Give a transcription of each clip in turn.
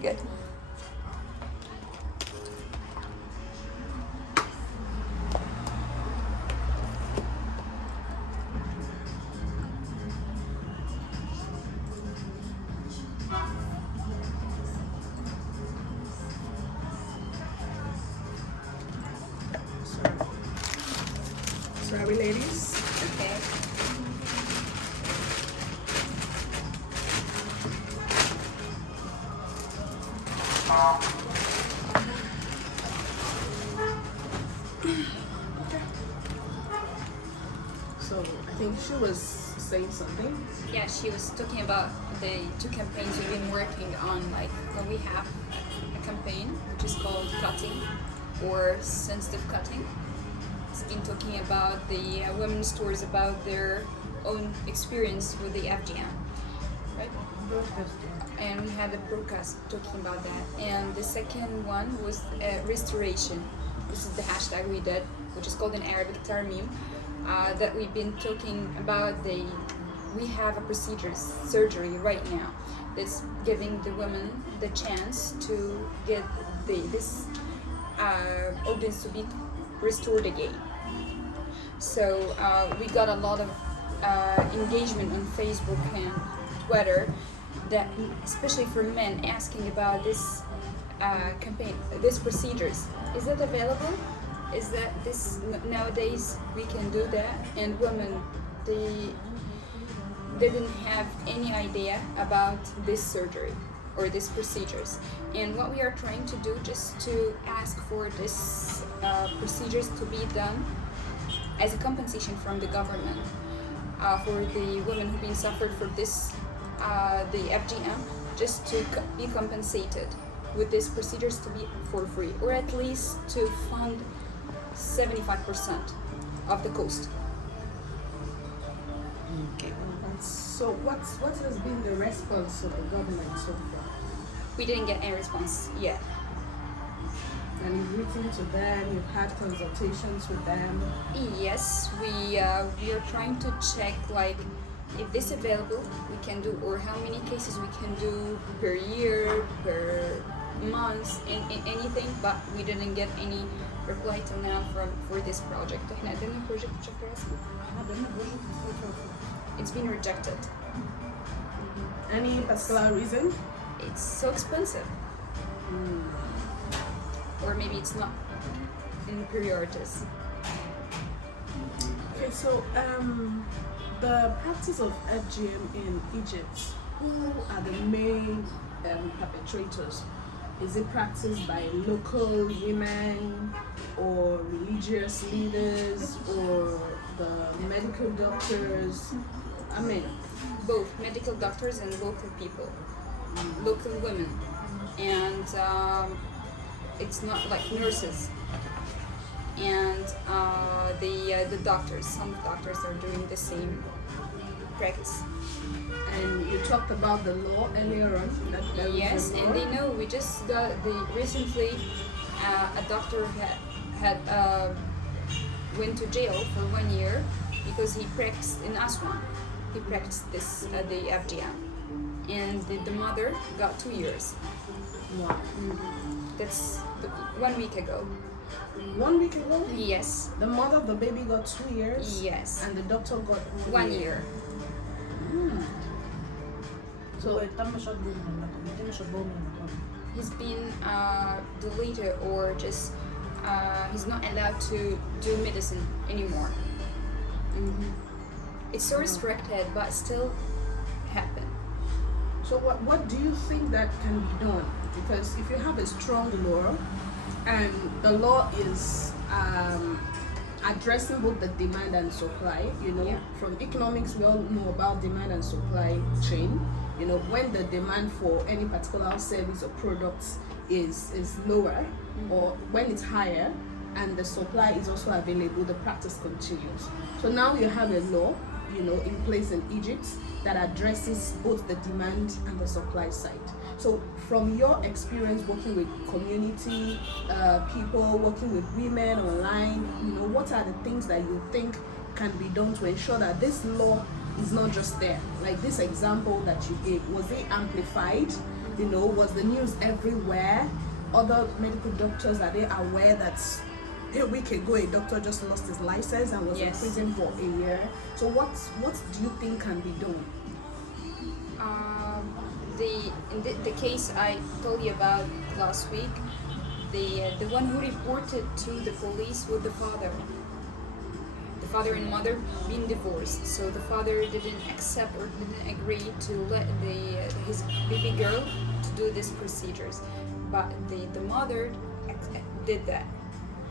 good. Sorry, ladies. Okay. So I think she was saying something. Yeah, she was talking about the two campaigns we've been working on. Like, when we have a campaign which is called Cutting or Sensitive Cutting. It's been talking about the women's stories about their own experience with the FGM, right? And we had a broadcast talking about that. And the second one was restoration. This is the hashtag we did, which is called in Arabic Tarmim, that we've been talking about. We have a surgery right now that's giving the women the chance to get this organs to be restored again. So we got a lot of engagement on Facebook and Twitter, that especially for men, asking about this campaign, these procedures. Is that available? Is that this nowadays we can do that? And women, they didn't have any idea about this surgery or these procedures. And what we are trying to do, just to ask for this procedures to be done as a compensation from the government for the women who've been suffered for this, the FGM, just to be compensated with these procedures to be for free, or at least to fund 75% of the cost. Okay. So what has been the response of the government so far? We didn't get any response yet. And you've written to them, you've had consultations with them. Yes, we are trying to check, like, if this available we can do, or how many cases we can do per year, per month, in anything, but we didn't get any reply till now for this project. احنا قدمنا project بشكل رسمي. It's been rejected. Any particular reason? It's so expensive. Or maybe it's not in priorities. Okay, so the practice of FGM in Egypt, who are the main perpetrators? Is it practiced by local women or religious leaders or the medical doctors? I mean, Both medical doctors and local people, local women, and it's not like nurses and the doctors. Some doctors are doing the same practice. and you talked about the law earlier on. That there is a Yes, law. and they know. We just got recently a doctor had went to jail for 1 year because he practiced in Aswan. He practiced this the FGM, and the mother got 2 years. Wow. That's 1 week ago. 1 week ago, Yes, the mother of the baby got 2 years. yes, And the doctor got 1 year. So He's been deleted, or just he's not allowed to do medicine anymore. It's so restricted, but still happen. So what do you think that can be done? Because if you have a strong law, and the law is addressing both the demand and supply, Yeah. from economics we all know about demand and supply chain. When the demand for any particular service or product is lower, or when it's higher and the supply is also available, the practice continues. So now you have a law in place in Egypt that addresses both the demand and the supply side. So from your experience working with community people, working with women online, what are the things that you think can be done to ensure that this law is not just there? Like this example that you gave, was it amplified? Was the news everywhere? Other medical doctors, are they aware that a week ago a doctor just lost his license and was in Yes. prison for a year? So what do you think can be done? The case I told you about last week, the one who reported to the police was the father. The father and mother being divorced, so the father didn't accept or didn't agree to let his baby girl to do these procedures, but the mother did that.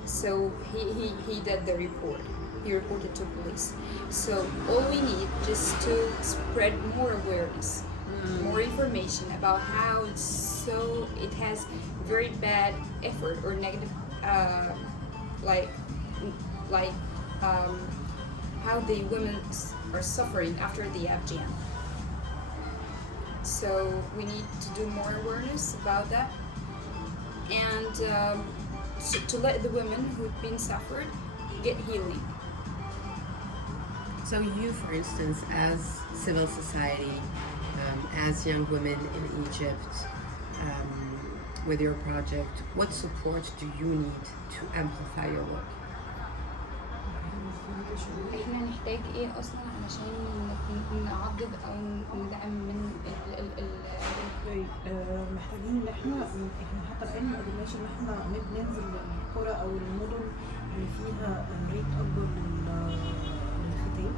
So he did the report. He reported to police. So all we need just to spread more awareness, more information about how it has very bad effort or negative, how the women are suffering after the FGM. So we need to do more awareness about that, and to let the women who've been suffered get healing. So you, for instance, as civil society, as young women in Egypt, with your project, what support do you need to amplify your work? احنا نحتاج ايه اصلا علشان نعضد او ندعم من محتاجين ان احنا حتى الان ما قدرناش ان احنا ننزل القرى او المدن اللي فيها ريت اكبر للختان،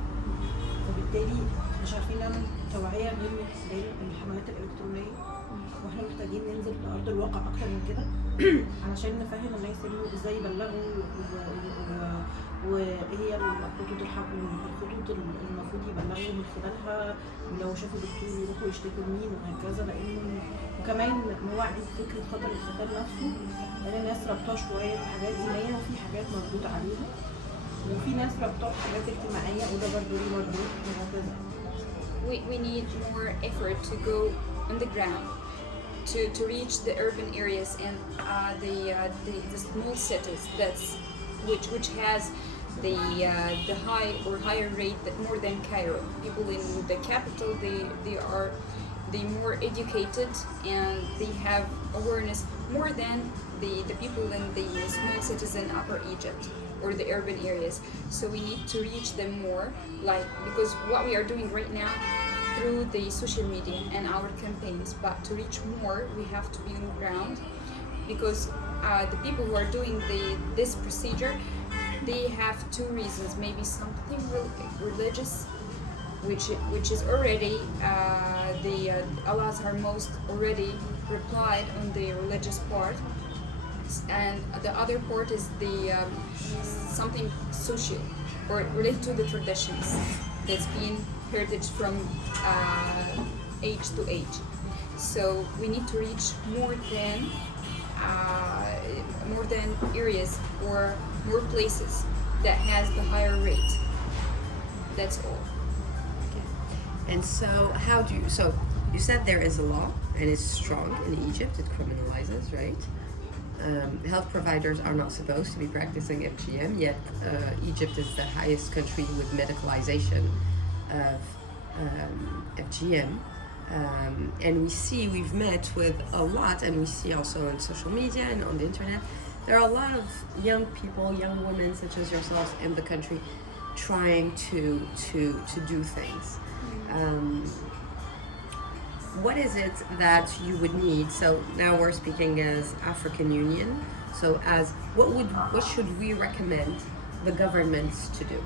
فبالتالي مش عارفين نعمل توعيه من خلال الحملات الالكترونيه، واحنا محتاجين ننزل لارض الواقع اكتر من كده علشان نفهم الناس انه ازاي يبلغوا وايه هي خطوط الحمل، الخطوط المفروض يبلغوا من خلالها، ولو شافوا دكتور يروحوا يشتكوا لمين وهكذا، لانه وكمان نوعي فكره خطر الختان نفسه، لان الناس ربطها شويه بحاجات دينيه وفي حاجات مربوطه عليها، وفي ناس ربطها بحاجات اجتماعيه وده برضه ليه مربوط وهكذا. We need more effort to go on the ground to reach the urban areas and the small cities which has the higher rate that more than Cairo. People in the capital they are more educated and they have awareness more than the people in the small cities in Upper Egypt or the urban areas. So we need to reach them more, because what we are doing right now through the social media and our campaigns, but to reach more we have to be on the ground, because the people who are doing this procedure, they have two reasons. Maybe something religious, which is already Allah most already replied on the religious part, and the other part is the something social or related to the traditions that's been heritage from age to age. So we need to reach more than areas or more places that has the higher rate. That's all. And so so you said there is a law and it's strong in Egypt, it criminalizes, right? Health providers are not supposed to be practicing FGM, yet Egypt is the highest country with medicalization of FGM. And we've met with a lot, and we see also on social media and on the internet, there are a lot of young people, young women such as yourselves in the country trying to do things. What is it that you would need? So now we're speaking as African Union. So what should we recommend the governments to do?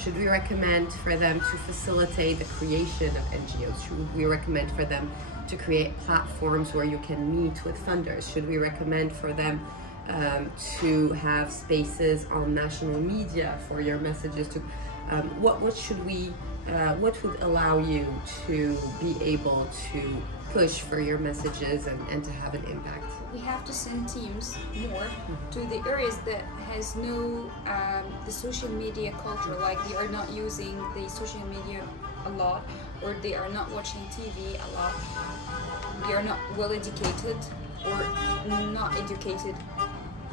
Should we recommend for them to facilitate the creation of NGOs? Should we recommend for them to create platforms where you can meet with funders? Should we recommend for them to have spaces on national media for your messages? What would allow you to be able to push for your messages and to have an impact? We have to send teams more to the areas that has no the social media culture, like they are not using the social media a lot, or they are not watching TV a lot, they are not well educated or not educated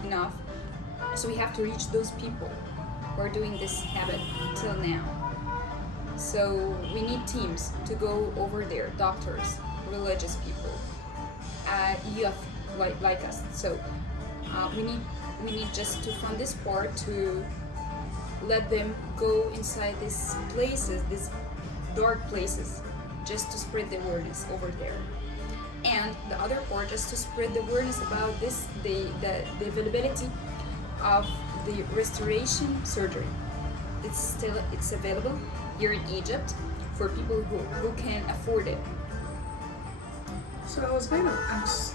enough. So we have to reach those people who are doing this habit till now. So we need teams to go over there, doctors, religious people, youth like us. So we need just to fund this part to let them go inside these places, these dark places, just to spread the awareness over there. And the other part just to spread the awareness about this, the availability of the restoration surgery. It's available here in Egypt for people who can afford it. So I was going to ask,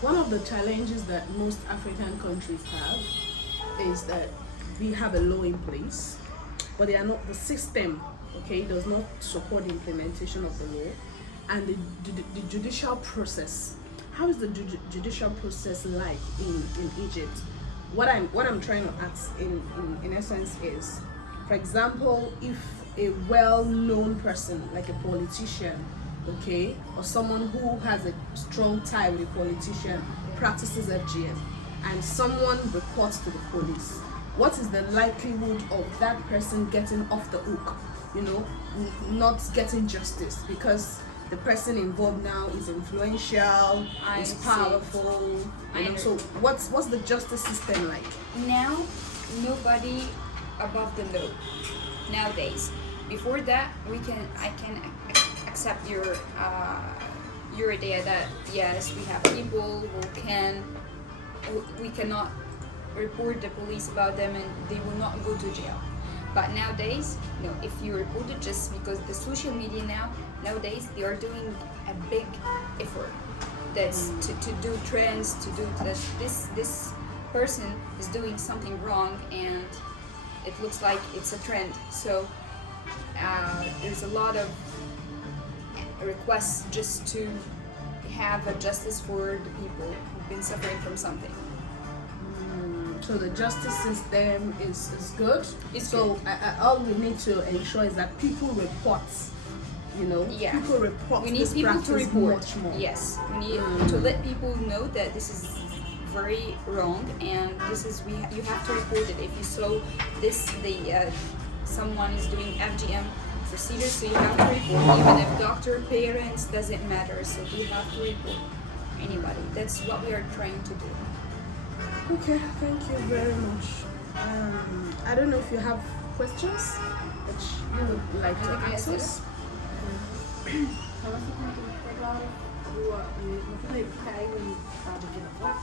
one of the challenges that most African countries have is that we have a law in place, but they are not, the system, okay, does not support the implementation of the law, and the judicial process. How is the judicial process like in Egypt? What I'm trying to ask in essence is, for example, if a well-known person like a politician, okay, or someone who has a strong tie with a politician practices FGM and someone reports to the police, what is the likelihood of that person getting off the hook, you know, not getting justice because the person involved now is influential, is powerful, you know? So what's the justice system like? Now, nobody above the law nowadays. Before that, I can accept your idea that yes, we have people we cannot report the police about them and they will not go to jail. But nowadays, no, if you report it, just because the social media nowadays they are doing a big effort that's to do trends, to do that this person is doing something wrong and it looks like it's a trend. So there's a lot of requests just to have a justice for the people who've been suffering from something. So the justice system is good. It's so good. All we need to ensure is that people report. You know, Yeah. people report. We need this people to practice report. much more. Yes, we need to let people know that this is very wrong and this is you have to report it. If you saw this, someone is doing FGM procedures, so you have to report. Even if doctor, parents, doesn't matter. So you have to report anybody. That's what we are trying to do. Okay, thank you very much. I don't know if you have questions that you would like to I think I ask said us. خلاص احنا كنت محتاجة اعرف هو المفروض يبقى في تعاون بعد كده صح؟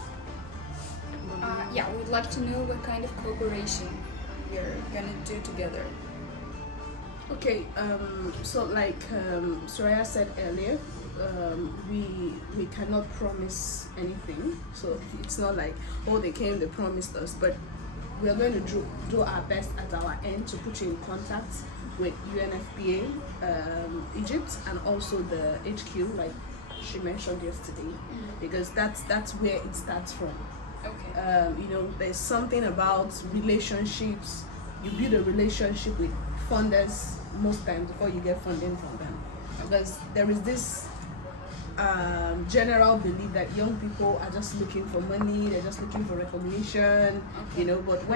Yeah, we'd like to know what kind of cooperation we're gonna do together. Okay, so like Soraya said earlier, we cannot promise anything. So it's not like, oh, they came, they promised us, but we are going to do our best at our end to put you in contact with UNFPA Egypt and also the HQ, like she mentioned yesterday, because that's where it starts from. Okay. You know, there's something about relationships. You build a relationship with funders most times before you get funding from them, because there is this general belief that young people are just looking for money, they're just looking for recognition, you know, but when